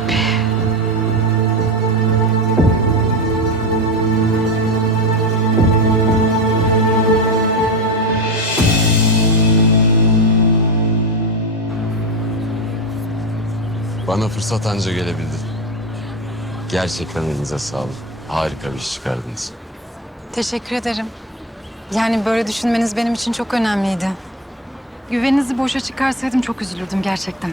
Rabbi. Bana fırsat anca gelebildi. Gerçekten elinize sağlık. Harika bir iş çıkardınız. Teşekkür ederim. Yani böyle düşünmeniz benim için çok önemliydi. Güveninizi boşa çıkarsaydım çok üzülürdüm gerçekten.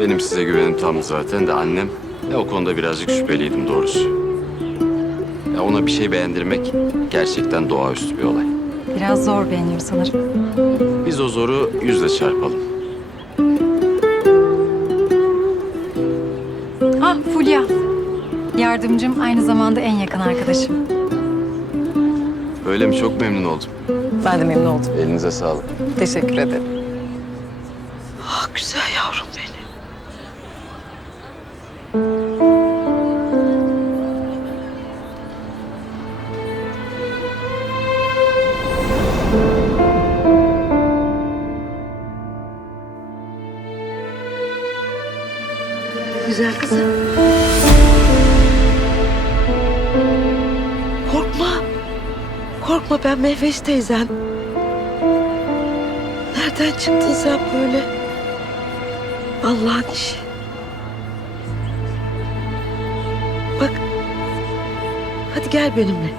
Benim size güvenim tam zaten de annem ya o konuda birazcık şüpheliydim doğrusu. Ya ona bir şey beğendirmek gerçekten doğaüstü bir olay. Biraz zor beğeniyor sanırım. Biz o zoru yüzle çarpalım. Ah Fulya. Yardımcım aynı zamanda en yakın arkadaşım. Öyle mi? Çok memnun oldum. Ben de memnun oldum. Elinize sağlık. Teşekkür ederim. Ah güzel yavrum benim. Güzel kızım. Korkma. Korkma ben Mehveş teyzen. Nereden çıktın sen böyle? Allah'ın işi. Bak. Hadi gel benimle.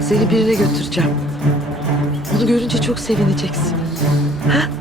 Seni birine götüreceğim. Onu görünce çok sevineceksin. Ha?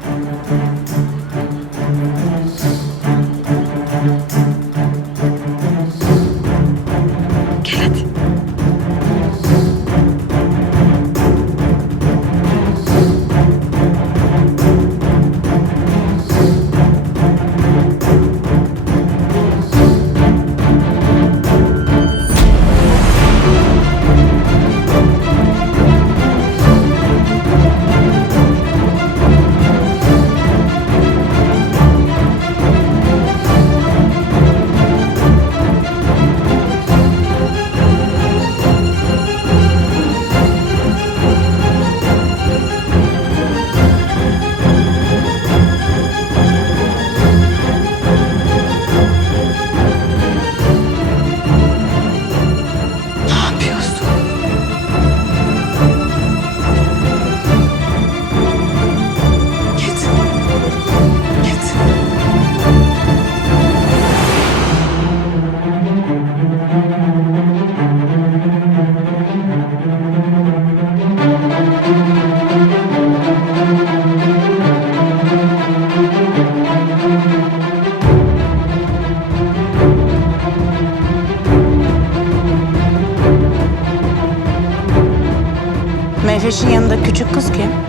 Mehveş'in yanında küçük kız kim?